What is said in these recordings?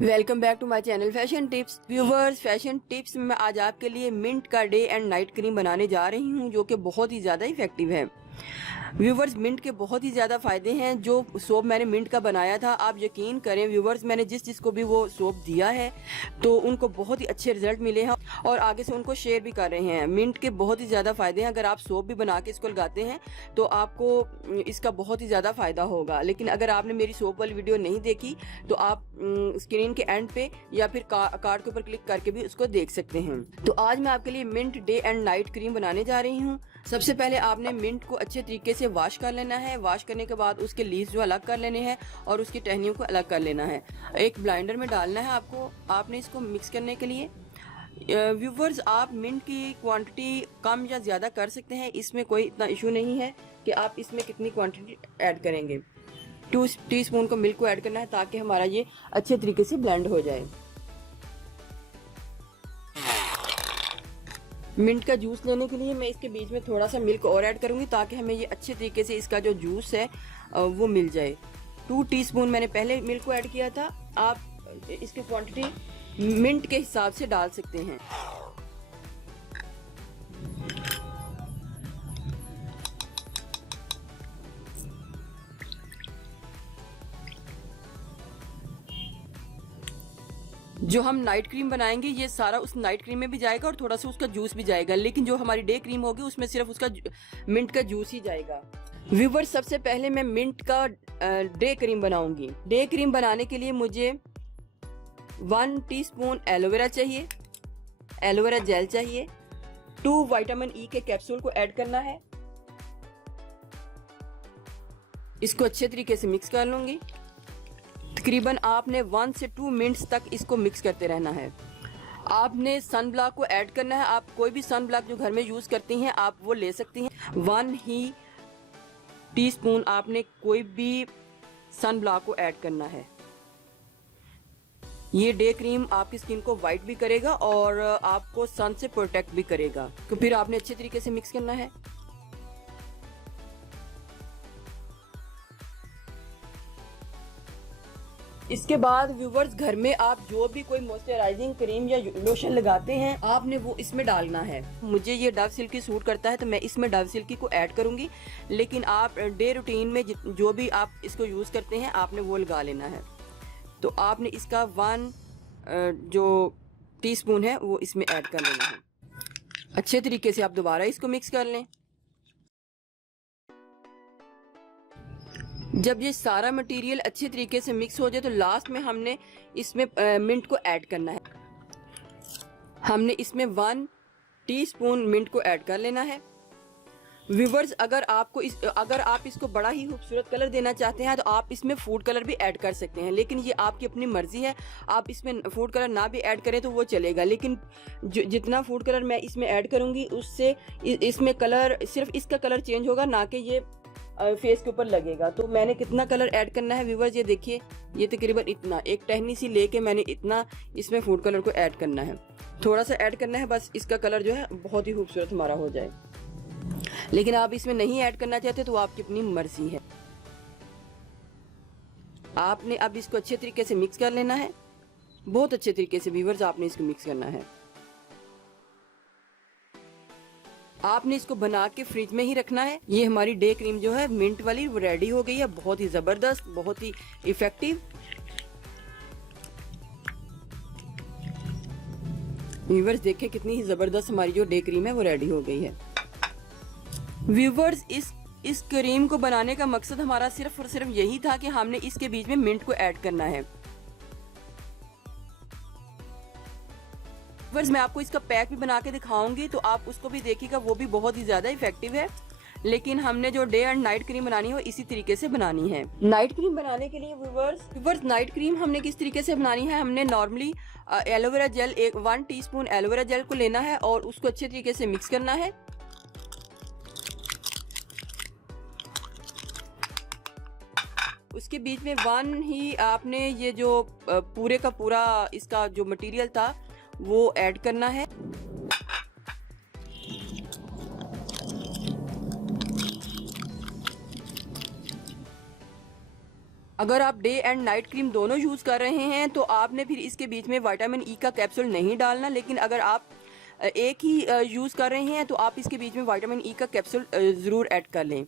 Welcome back to my channel fashion tips viewers. Fashion tips में मैं आज आपके लिए मिंट का डे एंड नाइट क्रीम बनाने जा रही हूं, जो कि बहुत ही ज़्यादा इफेक्टिव है। व्यूवर्स, मिंट के बहुत ही ज़्यादा फ़ायदे हैं। जो सोप मैंने मिंट का बनाया था, आप यकीन करें व्यूवर्स, मैंने जिस को भी वो सोप दिया है तो उनको बहुत ही अच्छे रिजल्ट मिले हैं और आगे से उनको शेयर भी कर रहे हैं। मिंट के बहुत ही ज़्यादा फ़ायदे हैं। अगर आप सोप भी बना के इसको लगाते हैं तो आपको इसका बहुत ही ज़्यादा फ़ायदा होगा। लेकिन अगर आपने मेरी सोप वाली वीडियो नहीं देखी तो आप स्क्रीन के एंड पे या फिर कार्ड के ऊपर क्लिक करके भी उसको देख सकते हैं। तो आज मैं आपके लिए mint day and night cream बनाने जा रही हूँ। सबसे पहले आपने मिंट को अच्छे तरीके से वॉश कर लेना है। वॉश करने के बाद उसके लीव्स जो अलग कर लेने हैं और उसकी टहनियों को अलग कर लेना है। एक ब्लेंडर में डालना है आपने इसको मिक्स करने के लिए। व्यूवर्स, आप मिंट की क्वांटिटी कम या ज़्यादा कर सकते हैं, इसमें कोई इतना इशू नहीं है कि आप इसमें कितनी क्वांटिटी ऐड करेंगे। 2 टीस्पून को मिल्क को ऐड करना है ताकि हमारा ये अच्छे तरीके से ब्लेंड हो जाए। मिंट का जूस लेने के लिए मैं इसके बीच में थोड़ा सा मिल्क और ऐड करूंगी ताकि हमें ये अच्छे तरीके से इसका जो जूस है वो मिल जाए। 2 टीस्पून मैंने पहले मिल्क को ऐड किया था। आप इसकी क्वांटिटी मिंट के हिसाब से डाल सकते हैं। जो हम नाइट क्रीम बनाएंगे ये सारा उस नाइट क्रीम में भी जाएगा और थोड़ा सा उसका जूस भी जाएगा, लेकिन जो हमारी डे क्रीम होगी उसमें सिर्फ उसका मिंट का जूस ही जाएगा। व्यूवर्स, सबसे पहले मैं मिंट का डे क्रीम बनाऊंगी। डे क्रीम बनाने के लिए मुझे 1 टीस्पून एलोवेरा चाहिए, एलोवेरा जेल चाहिए। 2 विटामिन ई के कैप्सूल को ऐड करना है। इसको अच्छे तरीके से मिक्स कर लूंगी। तकरीबन आपने 1 से 2 मिनट्स तक इसको मिक्स करते रहना है। आपने सन ब्लॉक को ऐड करना है। आप कोई भी सन ब्लॉक जो घर में यूज़ करती हैं आप वो ले सकती हैं। 1 ही टीस्पून आपने कोई भी सन ब्लॉक को ऐड करना है। ये डे क्रीम आपकी स्किन को वाइट भी करेगा और आपको सन से प्रोटेक्ट भी करेगा। तो फिर आपने अच्छे तरीके से मिक्स करना है। इसके बाद व्यूवर्स, घर में आप जो भी कोई मॉइस्चराइजिंग क्रीम या लोशन लगाते हैं आपने वो इसमें डालना है। मुझे ये डव सिल्की सूट करता है तो मैं इसमें डव सिल्की को ऐड करूंगी, लेकिन आप डे रूटीन में जो भी आप इसको यूज़ करते हैं आपने वो लगा लेना है। तो आपने इसका 1 जो टीस्पून है वो इसमें ऐड कर लेना है। अच्छे तरीके से आप दोबारा इसको मिक्स कर लें। जब ये सारा मटेरियल अच्छे तरीके से मिक्स हो जाए तो लास्ट में हमने इसमें मिंट को ऐड करना है। हमने इसमें 1 टीस्पून मिंट को ऐड कर लेना है। व्यूवर्स, अगर आप इसको बड़ा ही खूबसूरत कलर देना चाहते हैं तो आप इसमें फूड कलर भी ऐड कर सकते हैं, लेकिन ये आपकी अपनी मर्जी है। आप इसमें फूड कलर ना भी ऐड करें तो वो चलेगा, लेकिन जितना फूड कलर मैं इसमें ऐड करूंगी उससे इसमें कलर, सिर्फ इसका कलर चेंज होगा, ना कि ये फेस के ऊपर लगेगा। तो मैंने कितना कलर ऐड करना है व्यूवर्स, ये देखिए, ये तकरीबन इतना, एक टहनी सी लेके मैंने इतना इसमें फूड कलर को ऐड करना है। थोड़ा सा ऐड करना है बस, इसका कलर जो है बहुत ही खूबसूरत हमारा हो जाए। लेकिन आप इसमें नहीं ऐड करना चाहते तो आपकी अपनी मर्जी है। आपने अब इसको अच्छे तरीके से मिक्स कर लेना है। बहुत अच्छे तरीके से व्यूवर्स आपने इसको मिक्स करना है। आपने इसको बना के फ्रिज में ही रखना है। ये हमारी डे क्रीम जो है मिंट वाली वो रेडी हो गई है। बहुत ही जबरदस्त, बहुत ही इफेक्टिव। व्यूवर्स, देखें कितनी ही जबरदस्त हमारी जो डे क्रीम है वो रेडी हो गई है। व्यूवर्स, इस क्रीम को बनाने का मकसद हमारा सिर्फ और सिर्फ यही था कि हमने इसके बीच में मिंट को ऐड करना है। व्यूवर्स, मैं आपको इसका पैक भी बना के दिखाऊंगी तो आप उसको भी देखिएगा, वो भी बहुत ही ज्यादा इफेक्टिव है। लेकिन हमने जो डे एंड नाइट क्रीम बनानी है वो इसी तरीके से बनानी है। नाइट क्रीम बनाने के लिए व्यूवर्स नाइट क्रीम हमने किस तरीके से बनानी है, हमने normally aloe vera gel 1 teaspoon aloe vera gel को लेना है और उसको अच्छे तरीके से मिक्स करना है। उसके बीच में 1 ही आपने ये जो पूरे का पूरा इसका जो मटेरियल था वो ऐड करना है। अगर आप डे एंड नाइट क्रीम दोनों यूज़ कर रहे हैं तो आपने फिर इसके बीच में विटामिन ई का कैप्सूल नहीं डालना, लेकिन अगर आप एक ही यूज़ कर रहे हैं तो आप इसके बीच में विटामिन ई का कैप्सूल ज़रूर ऐड कर लें।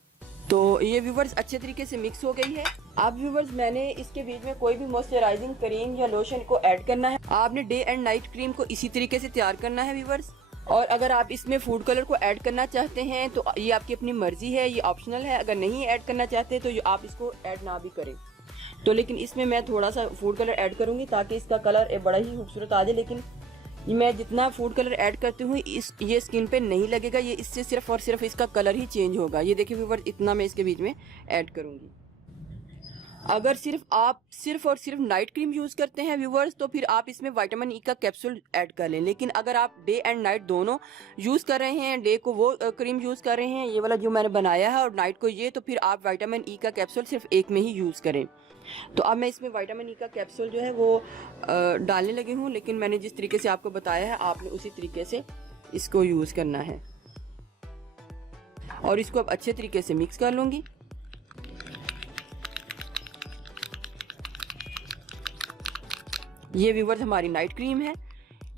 तो ये व्यूवर्स अच्छे तरीके से मिक्स हो गई है। अब व्यूवर्स मैंने इसके बीच में कोई भी मॉइस्चराइजिंग क्रीम या लोशन को ऐड करना है। आपने डे एंड नाइट क्रीम को इसी तरीके से तैयार करना है व्यूवर्स। और अगर आप इसमें फूड कलर को ऐड करना चाहते हैं तो ये आपकी अपनी मर्जी है, ये ऑप्शनल है। अगर नहीं ऐड करना चाहते तो आप इसको ऐड ना भी करें। तो लेकिन इसमें मैं थोड़ा सा फूड कलर ऐड करूँगी ताकि इसका कलर बड़ा ही खूबसूरत आ जाए। लेकिन मैं जितना फूड कलर ऐड करती हूँ ये स्किन पे नहीं लगेगा, ये इससे सिर्फ और सिर्फ इसका कलर ही चेंज होगा। ये देखिए व्यूअर्स, इतना मैं इसके बीच में ऐड करूँगी। अगर आप सिर्फ और सिर्फ नाइट क्रीम यूज़ करते हैं व्यूवर्स तो फिर आप इसमें विटामिन ई का कैप्सूल ऐड कर लें। लेकिन अगर आप डे एंड नाइट दोनों यूज़ कर रहे हैं, डे को वो क्रीम यूज़ कर रहे हैं ये वाला जो मैंने बनाया है, और नाइट को ये, तो फिर आप विटामिन ई का कैप्सूल सिर्फ एक में ही यूज़ करें। तो अब मैं इसमें विटामिन ई का कैप्सूल जो है वो डालने लगी हूँ। लेकिन मैंने जिस तरीके से आपको बताया है आपने उसी तरीके से इसको यूज़ करना है। और इसको अब अच्छे तरीके से मिक्स कर लूँगी। ये व्यूवर्स हमारी नाइट क्रीम है।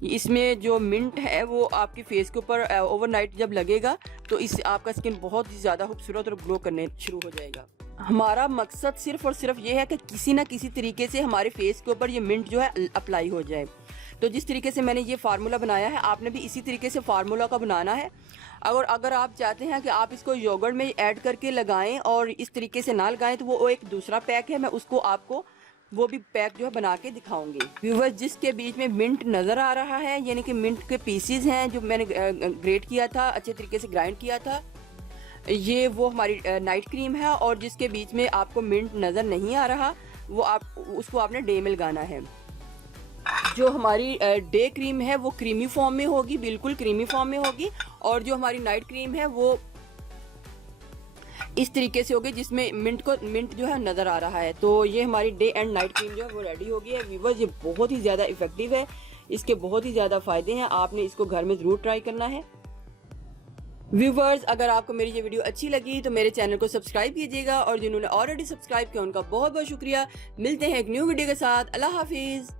इसमें जो मिंट है वो आपके फेस के ऊपर ओवरनाइट जब लगेगा तो इससे आपका स्किन बहुत ही ज़्यादा खूबसूरत और ग्लो करने शुरू हो जाएगा। हमारा मकसद सिर्फ और सिर्फ ये है कि किसी ना किसी तरीके से हमारे फेस के ऊपर ये मिंट जो है अप्लाई हो जाए। तो जिस तरीके से मैंने ये फार्मूला बनाया है आपने भी इसी तरीके से फार्मूला का बनाना है। अगर आप चाहते हैं कि आप इसको योगर्ट में ऐड करके लगाएं और इस तरीके से ना लगाएं तो वो एक दूसरा पैक है, मैं उसको आपको वो भी पैक जो है बना के दिखाऊंगी। व्यूअर्स, जिसके बीच में मिंट नज़र आ रहा है यानी कि मिंट के पीसीज हैं जो मैंने ग्रेट किया था, अच्छे तरीके से ग्राइंड किया था, ये वो हमारी नाइट क्रीम है। और जिसके बीच में आपको मिंट नज़र नहीं आ रहा वो उसको आपने डे में लगाना है। जो हमारी डे क्रीम है वो क्रीमी फॉर्म में होगी, बिल्कुल क्रीमी फॉर्म में होगी। और जो हमारी नाइट क्रीम है वो इस तरीके से होगी जिसमें मिंट जो है नज़र आ रहा है। तो ये हमारी डे एंड नाइट क्रीम जो है वो रेडी हो गई है। व्यूअर्स, ये बहुत ही ज़्यादा इफेक्टिव है, इसके बहुत ही ज़्यादा फ़ायदे हैं, आपने इसको घर में ज़रूर ट्राई करना है। व्यूवर्स, अगर आपको मेरी ये वीडियो अच्छी लगी तो मेरे चैनल को सब्सक्राइब कीजिएगा, और जिन्होंने ऑलरेडी सब्सक्राइब किया उनका बहुत बहुत शुक्रिया। मिलते हैं एक न्यू वीडियो के साथ। अल्लाह हाफिज़।